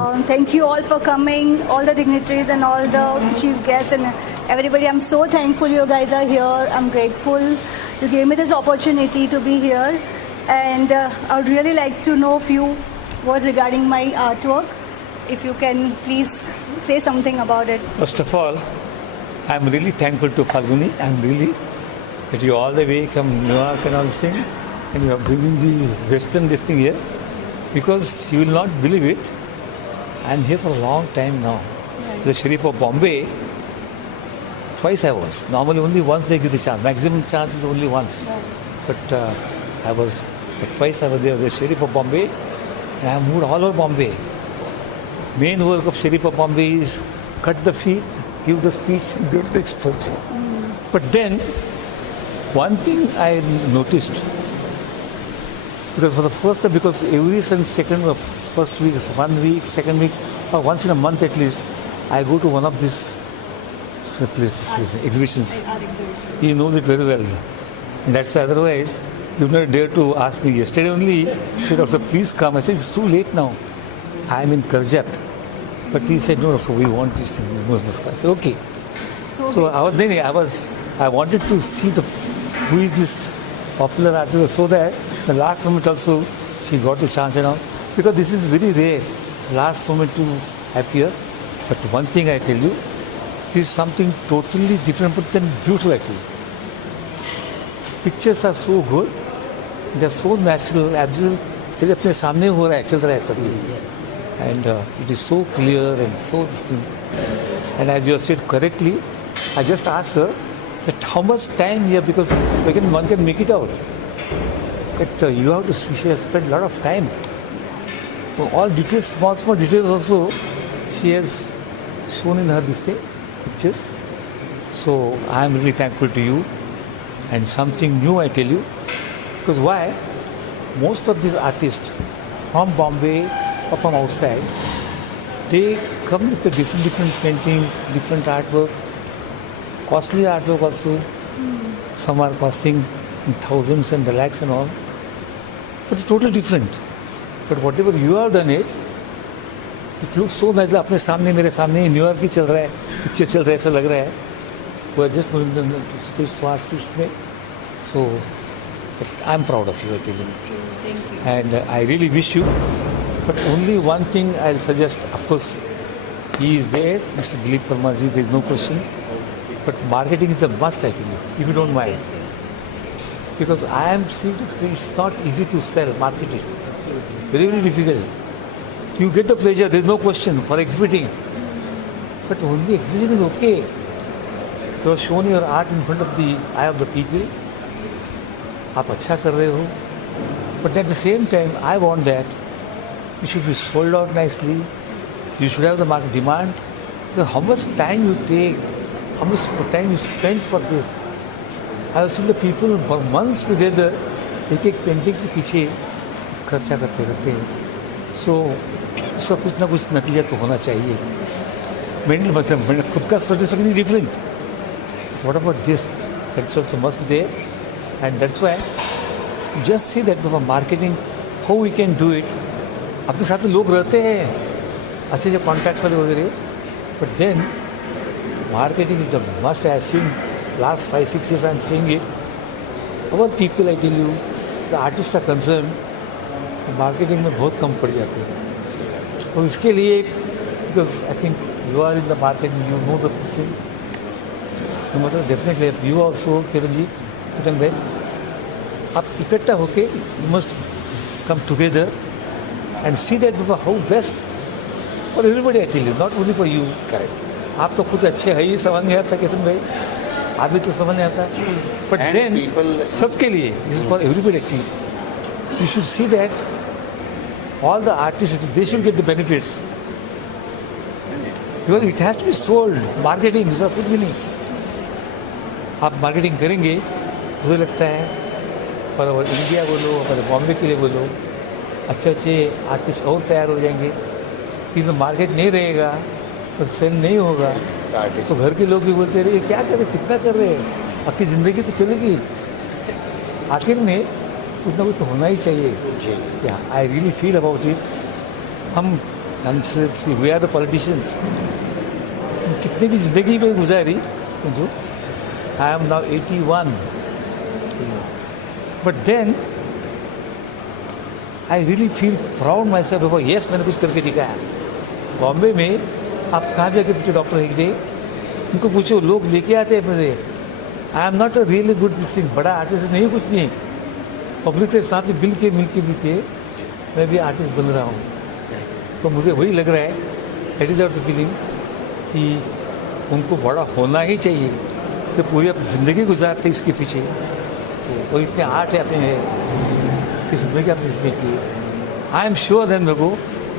Thank you all for coming, all the dignitaries and all the chief guests and everybody. I'm so thankful you guys are here. I'm grateful you gave me this opportunity to be here. And I would really like to know a few words regarding my artwork. If you can please say something about it. First of all, I'm really thankful to Falguni. I'm really that you all the way from New York and all this thing, and you are bringing the Western this thing here, because you will not believe it. I'm here for a long time now. Right. The Sheriff of Bombay, twice I was. Normally only once they give the chance. Maximum chance is only once. Right. But twice I was there. The Sheriff of Bombay, and I have moved all over Bombay. Main work of Sheriff of Bombay is cut the feet, give the speech, and give the exposure. But then, one thing I noticed, because for the first time, because every second of first week, 1 week, second week, or once in a month at least, I go to one of these places, exhibitions. Art exhibition. He knows it very well. And that's why otherwise, you would not dare to ask me. Yesterday only, he said, "Doctor, please come." I said, "It's too late now. I am in Karjat." But he said, "No, so we want this thing. We must come." I said, "Okay." So I wanted to see who is this popular artist, so that the last moment also she got the chance, because this is very rare, last moment to appear. But one thing I tell you, is something totally different, but then beautiful actually. Pictures are so good, they are so natural, absolute. जैसे अपने सामने हो रहा है, चल रहा है सब कुछ. And it is so clear and so distinct. And as you have said correctly, I just asked her that how much time here, because one can make it out. That you have to spend a lot of time. So all details, small details also, she has shown in her pictures. So I am really thankful to you. And something new I tell you, because why? Most of these artists from Bombay or from outside, they come with a different paintings, different artwork, costly artwork also. Some are costing in thousands and the lakhs and all. But it's totally different. But whatever you have done it looks so nice. अपने सामने मेरे सामने New York ही चल रहा है, picture चल रहा है, ऐसा लग रहा है. We are just moving the stage swastika में. So I'm proud of you, I tell you. Thank you. And I really wish you. But only one thing I'll suggest, of course, he is there, Mr. Dilip Parmar ji, there is no question. But marketing is the must, I tell you, if you don't mind. Yes. Because I am seeing it's not easy to sell, market it. Very, very difficult. You get the pleasure, there is no question for exhibiting. But only exhibition is okay. You have shown your art in front of the eye of the people. आप अच्छा कर रहे हो. But at the same time, I want that you should be sold out nicely. You should have the market demand. Because how much time you take, how much time you spend for this. I have seen the people for months together, एक painting के पीछे खर्चा करते रहते हैं. So उसका कुछ ना कुछ नतीजा तो होना चाहिए. मेंटल मतलब खुद का satisfaction is different. What about this? That's also must be there. And that's why you just see that for marketing, how we can do it. अपने साथ लोग रहते हैं अच्छे जो कॉन्टैक्ट वाले वगैरह. But then marketing is the must. I have seen last 5-6 years I am seeing it. Our people, I tell you, the artists are concerned, marketing में बहुत कम पड़ जाते हैं. तो इसके लिए, because I think you are in the market, you know the person. No matter definitely, you also, Kiran ji, Kiran bhai, आप इकट्ठा होके you must come together and see that how best for everybody, I tell you, not only for you. Correct. आप तो खुद अच्छे है ही, समझ नहीं आता किरण भाई, आप भी तो समझ नहीं आता. But And then people- सबके लिए, this is for everybody actually. You should see that all the artists, they should get the benefits. Because it has to be sold. Marketing is कुछ भी नहीं. आप मार्केटिंग करेंगे, मुझे लगता है, पर इंडिया बोलो, पर बॉम्बे के लिए बोलो, अच्छे आर्टिस्ट और तैयार हो जाएंगे. क्योंकि मार्केट नहीं रहेगा तो सेल नहीं होगा. तो घर के लोग भी बोलते रहे, क्या कर रहे, कितना कर रहे हैं, आपकी ज़िंदगी तो चलेगी. आखिर में कुछ ना कुछ तो होना ही चाहिए. जी. या आई रियली फील अबाउट इट. हम हम वी आर द पॉलिटिशियंस, कितनी भी जिंदगी में गुजारी समझो. I am now 81, but then I really feel proud myself. Yes, मैंने कुछ करके दिखाया. बॉम्बे में आप कहाँ भी आके पूछो डॉक्टर हेगड़े, उनको पूछो, लोग लेके आते हैं मुझे. I am not a really good thing, बड़ा आर्टिस्ट नहीं, कुछ नहीं. पब्लिक के साथ मिल के मैं भी आर्टिस्ट बन रहा हूँ. तो मुझे वही लग रहा है, that is our the feeling कि उनको बड़ा होना ही चाहिए. तो पूरी अपनी ज़िंदगी गुजारते इसके पीछे, तो और इतने आर्ट है अपने कि ज़िंदगी आपने इसमें की. आई एम श्योर देन लोगों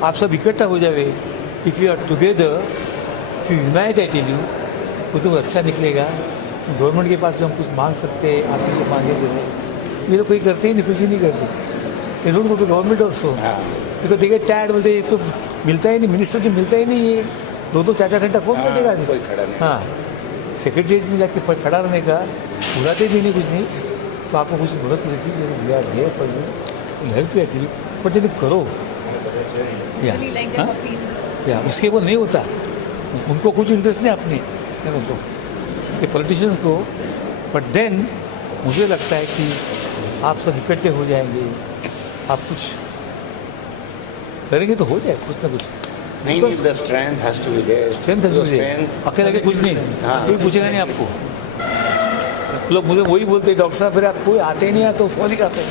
आप सब इकट्ठा हो जाए. If you are together, if you unite, I tell you, वो तो अच्छा निकलेगा. गवर्नमेंट के पास भी हम कुछ मांग सकते हैं, आप कुछ मांगे जो है. ये लोग कोई करते ही नहीं, कुछ ही नहीं करते. ये लोग को गवर्नमेंट ऑल्सो बिकॉज देखिए टैड बोलते ये तो मिलता ही नहीं, मिनिस्टर जो मिलता ही नहीं है. 2-4 घंटा कौन बैठेगा? कोई खड़ा नहीं. हाँ, सेक्रेटरीट में जाके खड़ा रहने का, बुलाते भी नहीं, कुछ नहीं. तो आपको कुछ मदद मिलती है, we are there for you, help you actually, but यदि करो या उसके वो नहीं होता. उनको कुछ इंटरेस्ट नहीं अपने उनको, ये पॉलिटिशियंस को. बट देन मुझे लगता है कि आप सब इकट्ठे हो जाएंगे, आप कुछ करेंगे तो हो जाए कुछ ना कुछ. नहीं, the strength has to be there. Strength अकेले कुछ नहीं, हाँ. कोई पूछेगा नहीं आपको. लोग मुझे वही बोलते हैं, डॉक्टर साहब फिर आप कोई आते ही नहीं, आता उसको नहीं कहते.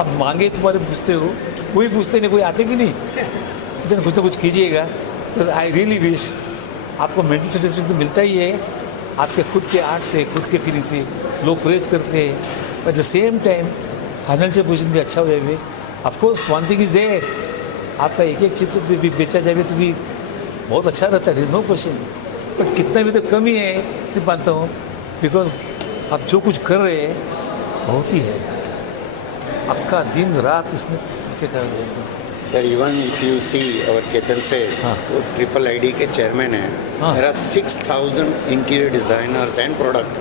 आप मांगे तुम्हारे पूछते हो, कोई पूछते नहीं, कोई आते भी नहीं. तो कुछ ना कुछ कीजिएगा. आई रियली विश आपको मेंटल सेटिस्फेक्शन तो मिलता ही है आपके खुद के आर्ट से, खुद के फीलिंग से. लोग प्रेज करते हैं, at the same time financial position भी अच्छा हो जाए. Of course one thing is there, आपका एक एक चित्र भी बेचा जाए तो भी बहुत अच्छा रहता है, नो क्वेश्चन. बट कितना भी तो कम ही है, सिर्फ मानता हूँ, बिकॉज आप जो कुछ कर रहे हैं बहुत ही है. आपका दिन रात इसमें पीछे कर रहे हैं. Sir, even if you see our Ketan से वो ट्रिपल आईडी के चेयरमैन है. There are 6,000 interior designers and product.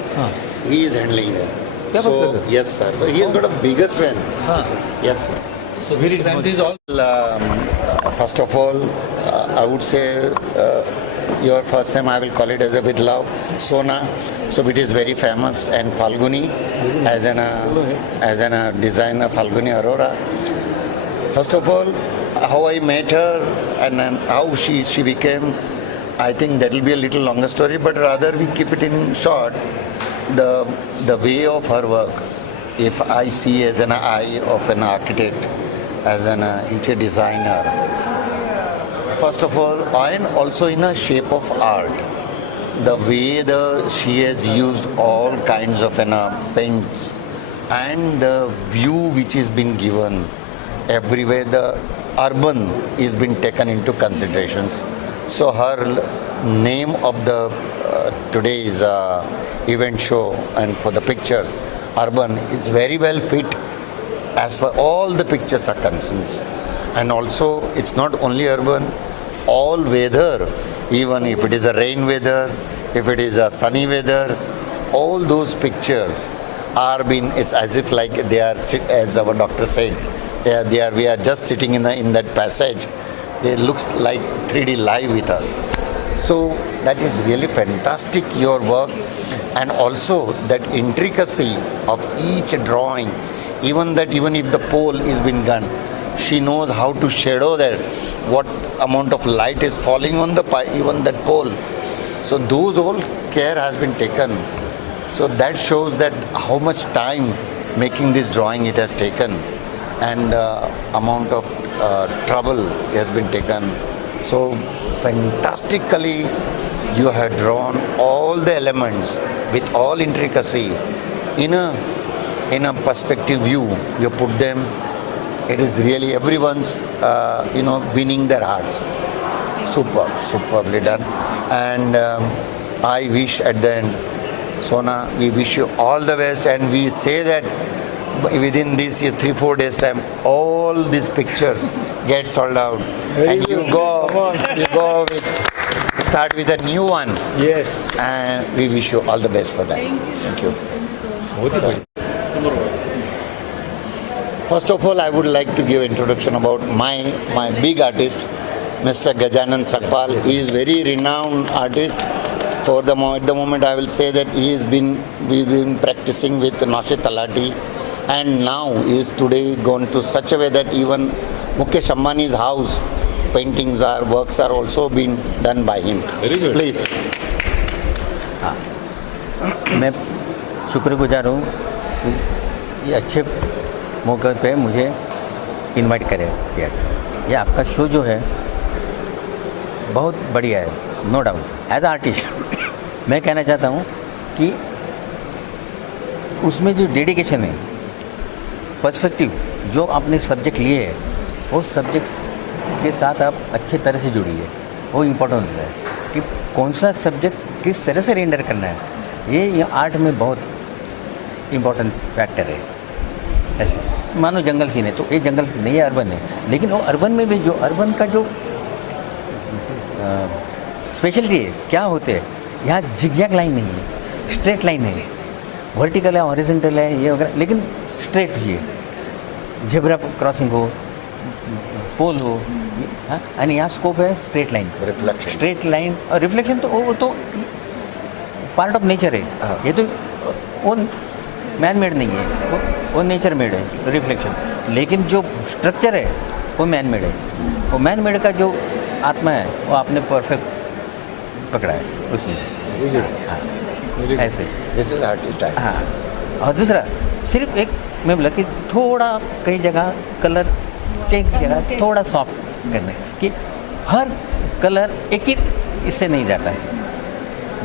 He is handling them. क्या बात कर रहे हो? Yes sir. So he has got a bigger strength. Yes sir. So the strength is all. First of all, I would say your first name I will call it as a with love, Sona. So it is very famous, and Falguni as an designer, Falguni Arora. First of all, how I met her and then how she became, I think that will be a little longer story, but rather we keep it in short. The way of her work, if I see as an eye of an architect, as an interior designer, first of all, and also in a shape of art, the way she has used all kinds of paints and the view which is been given everywhere, the urban is been taken into considerations. So her name of the today's event show and for the pictures, urban is very well fit as far all the pictures are concerned. And also it's not only urban, all weather, even if it is a rain weather, if it is a sunny weather, all those pictures are been, it's as if like they are, as our doctor said, we are just sitting in that passage. It looks like 3D live with us. So that is really fantastic, your work. And also that intricacy of each drawing, even if the pole is been done, she knows how to shadow that, what amount of light is falling on even that pole. So those all care has been taken. So that shows that how much time making this drawing it has taken, and amount of trouble has been taken. So fantastically you have drawn all the elements with all intricacy in a perspective view. You put them, it is really everyone's winning their hearts. Superbly done. And I wish at the end, Sona, we wish you all the best, and we say that within this 3-4 days time, all these pictures get sold out, and you start with a new one. Yes. And we wish you all the best for that. Thank you. First of all, I would like to give introduction about my big artist, Mr. Gajanan Sakpal. He is very renowned artist. At the moment, I will say that we've been practicing with Naushad Talati, and now he is today gone to such a way that even Mukesh Ambani's house paintings works are also being done by him. Very good. Please. मैं शुक्रगुजार हूँ कि ये अच्छे मौके पे मुझे invite किया गया। ये आपका शो जो है बहुत बढ़िया है, नो डाउट। एज आर्टिस्ट मैं कहना चाहता हूँ कि उसमें जो डेडिकेशन है, पर्सपेक्टिव जो आपने सब्जेक्ट लिए है, वो सब्जेक्ट के साथ आप अच्छे तरह से जुड़िए। वो इम्पोर्टेंट है कि कौन सा सब्जेक्ट किस तरह से रेंडर करना है, ये आर्ट में बहुत इम्पोर्टेंट फैक्टर है। ऐसे मानो जंगल सीन है तो ये जंगल सीन नहीं है, अर्बन है, लेकिन वो अर्बन में भी जो अर्बन का जो स्पेशलिटी है क्या होते हैं, यहाँ जिगजैग लाइन नहीं है, स्ट्रेट लाइन है, वर्टिकल है, हॉरिजॉन्टल है, ये वगैरह, लेकिन स्ट्रेट ही है। जेब्रा क्रॉसिंग हो, पोल हो, हाँ, आणि यहाँ स्कोप है straight line, Reflection. Straight line और रिफ्लेक्शन तो वो तो पार्ट ऑफ नेचर है। ये तो वो मैन मेड नहीं है, वो नेचर मेड है रिफ्लेक्शन। लेकिन जो स्ट्रक्चर है वो मैन मेड है। वो मैन मेड का जो आत्मा है वो आपने परफेक्ट पकड़ा है उसमें। हाँ, ऐसे। This is artist art. हाँ, और दूसरा सिर्फ एक मैं बोला कि थोड़ा कई जगह कलर चेंज की जगह थोड़ा सॉफ्ट करने कि हर कलर एक ही इससे नहीं जाता है।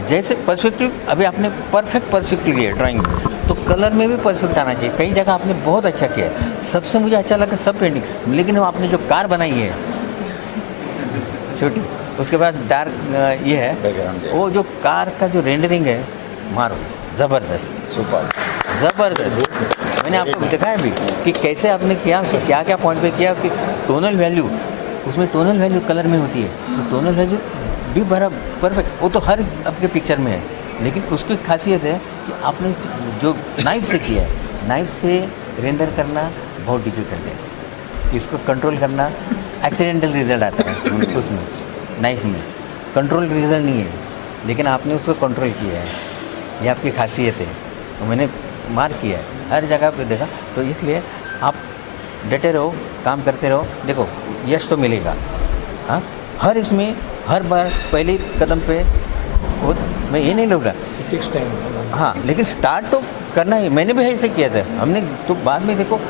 जैसे पर्सपेक्टिव अभी आपने परफेक्ट पर्सपेक्टिव लिया ड्राइंग में, तो कलर में भी परफेक्ट आना चाहिए। कई जगह आपने बहुत अच्छा किया है, सबसे मुझे अच्छा लगा सब पेंटिंग, लेकिन वो आपने जो कार बनाई है छोटी, उसके बाद डार्क ये है, Background है। वो जो कार का जो रेंडरिंग है मार्वलस, ज़बरदस्त, Super. ज़बरदस्त। मैंने आपको दिखाया भी कि कैसे आपने किया, क्या क्या पॉइंट पे किया कि टोनल वैल्यू, उसमें टोनल वैल्यू कलर में होती है, तो टोनल वैल्यू भी बड़ा परफेक्ट, वो तो हर आपके पिक्चर में है, लेकिन उसकी खासियत है कि आपने जो नाइफ से किया है, नाइफ से रेंडर करना बहुत डिफिकल्ट है। इसको कंट्रोल करना एक्सीडेंटल रिजल्ट आता है उसमें, नाइफ में कंट्रोल रिजल्ट नहीं है, लेकिन आपने उसको कंट्रोल किया है, ये आपकी खासियत है। और मैंने मार्क किया है हर जगह पे देखा, तो इसलिए आप डटे रहो, काम करते रहो, देखो यश तो मिलेगा। हाँ, हर इसमें हर बार पहले कदम पे वो मैं ये नहीं लूँगा, हाँ, लेकिन स्टार्ट तो करना ही। मैंने भी ऐसे किया था, हमने तो बाद में देखो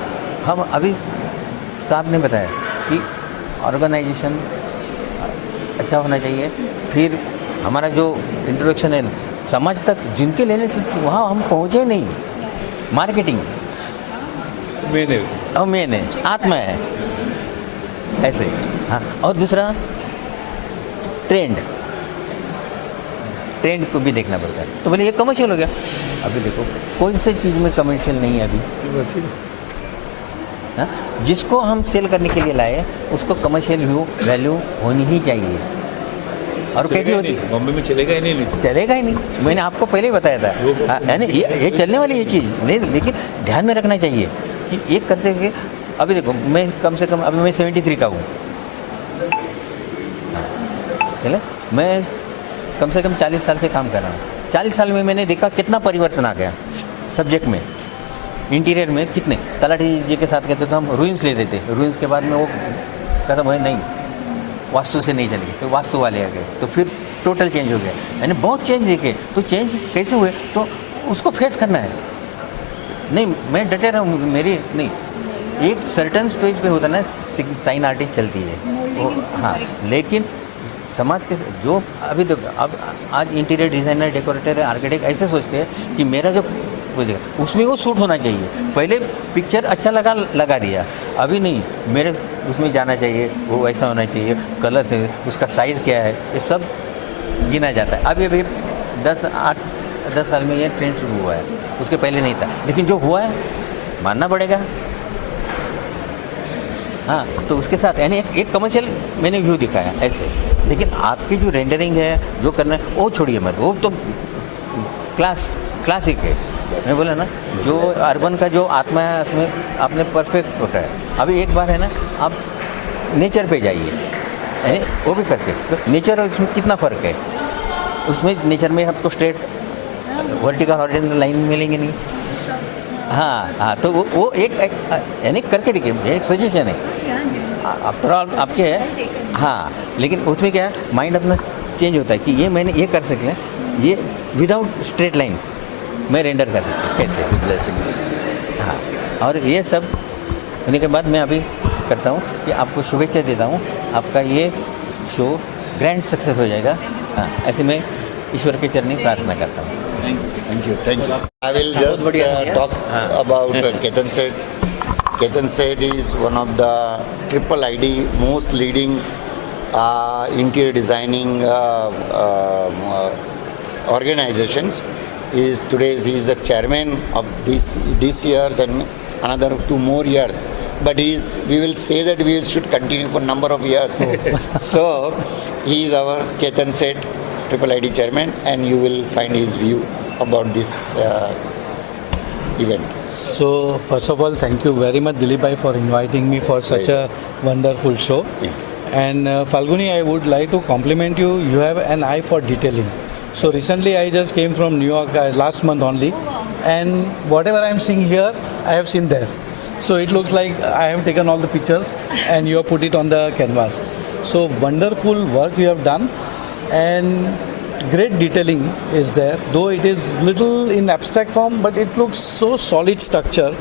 हम अभी साहब ने बताया कि ऑर्गेनाइजेशन अच्छा होना चाहिए, फिर हमारा जो इंट्रोडक्शन है समाज तक जिनके लेने तो वहाँ हम पहुँचे नहीं, मार्केटिंग और मेन है, आत्मा है ऐसे। हाँ, और दूसरा ट्रेंड को भी देखना पड़ता है। तो बोले ये कमर्शियल हो गया, अभी देखो कोई सी चीज़ में कमर्शियल नहीं है अभी। हाँ, जिसको हम सेल करने के लिए लाए उसको कमर्शियल वैल्यू होनी ही चाहिए। और कैसी होती है, बॉम्बे में चलेगा ही नहीं, चलेगा ही नहीं। मैंने आपको पहले ही बताया था, है ना, ये चलने वाली ये चीज़ नहीं, लेकिन ध्यान में रखना चाहिए कि एक करते हुए अभी देखो मैं कम से कम अभी मैं 73 का हूँ, चले मैं कम से कम 40 साल से काम कर रहा हूँ। 40 साल में मैंने देखा कितना परिवर्तन आ गया सब्जेक्ट में, इंटीरियर में कितने। तलाठी जी के साथ कहते तो हम रूइंस ले देते, रूइंस के बाद में वो कहता भाई नहीं वास्तु से नहीं चलेगी, तो वास्तु वाले आ गए, तो फिर टोटल चेंज हो गया, यानी बहुत चेंज देखे। तो चेंज कैसे हुए, तो उसको फेस करना है। नहीं मैं डटे रहा हूँ, मेरी नहीं, एक सर्टन स्टेज पे होता है ना साइन आर्टिस्ट चलती है वो, हाँ, लेकिन समाज के जो अभी तो अब आज इंटीरियर डिज़ाइनर, डेकोरेटर, आर्किटेक्ट ऐसे सोचते हैं कि मेरा जो उसमें वो सूट होना चाहिए। पहले पिक्चर अच्छा लगा दिया, अभी नहीं, मेरे उसमें जाना चाहिए, वो वैसा होना चाहिए, कलर से उसका साइज़ क्या है, ये सब गिना जाता है। अभी 10 साल में ये ट्रेंड शुरू हुआ है, उसके पहले नहीं था, लेकिन जो हुआ है मानना पड़ेगा। हाँ, तो उसके साथ यानी एक कमर्शियल मैंने व्यू दिखाया ऐसे, लेकिन आपकी जो रेंडरिंग है जो करना है वो छोड़िए मत, वो तो क्लासिक है। मैं बोला ना जो अर्बन का जो आत्मा है उसमें आपने परफेक्ट होता है। अभी एक बार है ना, आप नेचर पे जाइए, वो भी करके तो नेचर और इसमें कितना फ़र्क है। उसमें नेचर में आपको स्ट्रेट वर्टिकल हॉरिजॉन्टल लाइन मिलेंगे नहीं। हाँ, तो वो एक यानी करके देखिए, एक सजेशन है आफ्टर ऑल आपके है। हाँ, लेकिन उसमें क्या है, माइंड अपना चेंज होता है कि ये मैंने ये कर सकते हैं, ये विदाउट स्ट्रेट लाइन मैं रेंडर कर सकता हूँ कैसे। Blessing. हाँ, और ये सब होने के बाद मैं अभी करता हूँ कि आपको शुभेच्छा देता हूँ, आपका ये शो ग्रैंड सक्सेस हो जाएगा। हाँ, ऐसे मैं ईश्वर के चरणी प्रार्थना करता हूँ। Thank you. Thank you. I will just talk about Ketan Seth. Ketan Seth is one of the triple ID most leading interior designing organizations. He is the chairman of this year's and another 2 more years. But we will say that we should continue for number of years. So he is our Ketan Seth, triple ID chairman, and you will find his view about this event. So first of all, thank you very much, Dilip bhai, for inviting me for such a wonderful show. And Falguni, I would like to compliment you. You have an eye for detailing. So recently, I just came from New York last month only, and whatever I am seeing here, I have seen there. So it looks like I have taken all the pictures, and you have put it on the canvas. So wonderful work you have done, and great detailing is there, though it is little in abstract form, but it looks so solid structure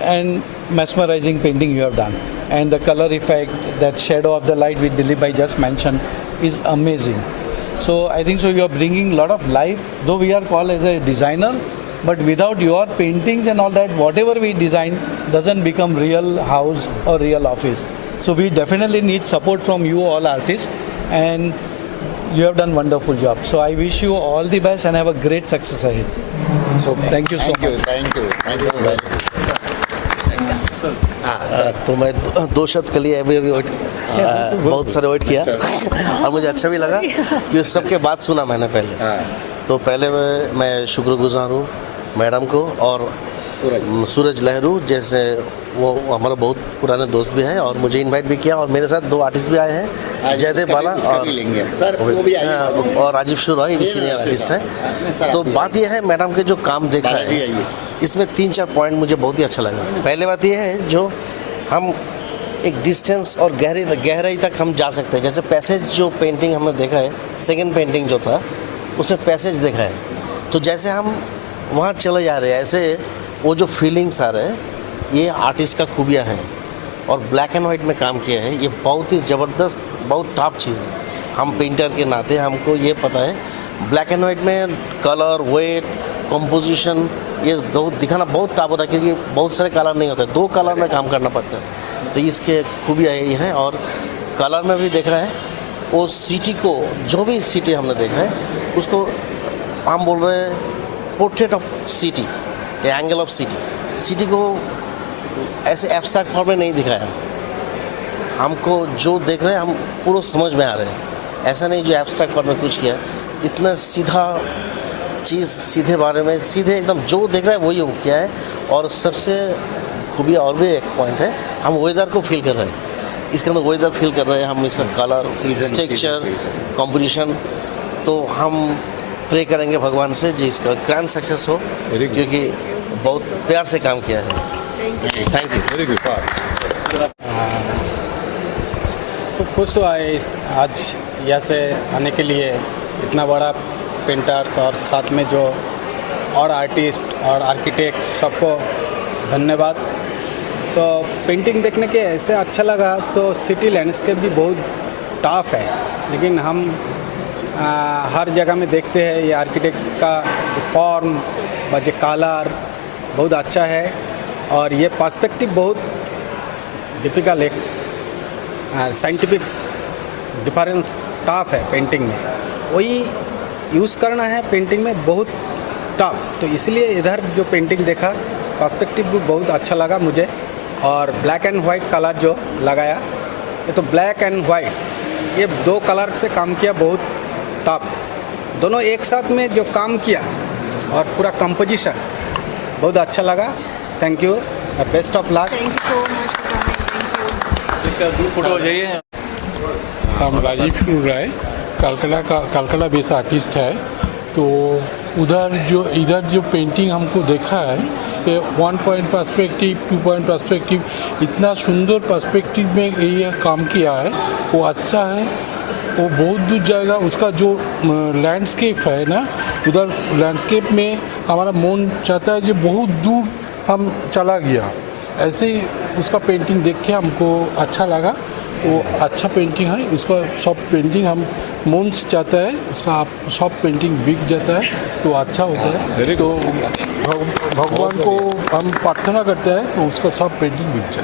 and mesmerizing painting you have done. And the color effect, that shadow of the light which Dilip bhai just mentioned is amazing. So I think so you are bringing a lot of life, though we are called as a designer, but without your paintings and all that, whatever we design doesn't become real house or real office. So we definitely need support from you all artists, and you have done wonderful job. So I wish you all the best and have a great success ahead. So thank you so much. Thank you very much. तो मैं 2 शब्द के लिए अभी wait बहुत सारे wait किया और मुझे अच्छा भी लगा कि उस सब के बाद सुना मैंने पहले। तो पहले मैं शुक्रगुजार हूँ मैडम को और सूरज लहरू, जैसे वो हमारा बहुत पुराने दोस्त भी हैं और मुझे इनवाइट भी किया, और मेरे साथ 2 आर्टिस्ट भी आए हैं, जयदेव बाला और राजीव शुरॉय, भी सीनियर आर्टिस्ट हैं। तो बात यह है, मैडम के जो काम देखा है इसमें 3-4 पॉइंट मुझे बहुत ही अच्छा लगा। पहले बात यह है, जो हम एक डिस्टेंस और गहराई तक हम जा सकते हैं। जैसे पैसेज जो पेंटिंग हमने देखा है, सेकेंड पेंटिंग जो था उसमें पैसेज देखा है, तो जैसे हम वहाँ चले जा रहे हैं, ऐसे वो जो फीलिंग्स आ रहे हैं, ये आर्टिस्ट का खूबियाँ हैं। और ब्लैक एंड वाइट में काम किया है, ये बहुत ही ज़बरदस्त, बहुत टॉप चीज़ है। हम पेंटर के नाते हमको ये पता है, ब्लैक एंड वाइट में कलर, वेट, कंपोजिशन ये दिखाना बहुत टॉप होता है, क्योंकि बहुत सारे कलर नहीं होते, 2 कलर में काम करना पड़ता है। तो इसके खूबियाँ यही हैं। और कलर में भी देखा है, वो सिटी को, जो भी सिटी हमने देखा है उसको हम बोल रहे हैं portrait of city, angle of city को ऐसे एब्स्ट्रैक्ट फॉर्म में नहीं दिखाया। हमको जो देख रहे हैं हम पूरा समझ में आ रहे हैं, ऐसा नहीं जो एब्स्ट्रैक्ट फॉर्म में कुछ किया, इतना सीधा चीज़, सीधे बारे में, सीधे एकदम जो देख रहे हैं वही वो किया है। और सबसे खूबी और भी एक पॉइंट है, हम वेदर को फील कर रहे हैं, इसके अंदर वेदर फील कर रहे हैं हम, इसका कलर, टेक्सचर, कॉम्पोजिशन। तो हम प्रे करेंगे भगवान से जी इसका ग्रैंड सक्सेस हो, क्योंकि बहुत प्यार से काम किया है। Thank you. Very good. तो खुश हुआ है आज यहाँ से आने के लिए, इतना बड़ा पेंटर्स और साथ में जो और आर्टिस्ट और आर्किटेक्ट, सबको धन्यवाद। तो पेंटिंग देखने के ऐसे अच्छा लगा। तो सिटी लैंडस्केप भी बहुत टफ है, लेकिन हम हर जगह में देखते हैं ये आर्किटेक्ट का जो फॉर्म व जो कलर बहुत अच्छा है, और ये पर्सपेक्टिव बहुत डिफिकल्ट है, साइंटिफिक डिफरेंस टफ है पेंटिंग में, वही यूज़ करना है पेंटिंग में बहुत टफ। तो इसलिए इधर जो पेंटिंग देखा, पर्सपेक्टिव भी बहुत अच्छा लगा मुझे। और ब्लैक एंड वाइट कलर जो लगाया, ये तो ब्लैक एंड वाइट, ये 2 कलर से काम किया, बहुत टफ, दोनों एक साथ में जो काम किया, और पूरा कंपोजिशन बहुत अच्छा लगा। थैंक यू और best of luck. Thank you so much for coming. Thank you. Photo हो जाइए। हम राजीव शुर राय कलकत्ता बेस्ड आर्टिस्ट है। तो इधर जो पेंटिंग हमको देखा है, ये 1 पॉइंट पर्सपेक्टिव, 2 पॉइंट पर्सपेक्टिव, इतना सुंदर पर्सपेक्टिव में ये काम किया है, वो अच्छा है, वो बहुत दूर जाएगा। उसका जो लैंडस्केप है ना, उधर लैंडस्केप में हमारा मन चाहता है कि बहुत दूर हम चला गया। ऐसे ही उसका पेंटिंग देख के हमको अच्छा लगा, वो अच्छा पेंटिंग है। उसका सब पेंटिंग हम मन से चाहता है, उसका सब पेंटिंग बिक जाता है तो अच्छा होता है। तो भगवान को हम प्रार्थना करते हैं तो उसका सब पेंटिंग बिक जाए।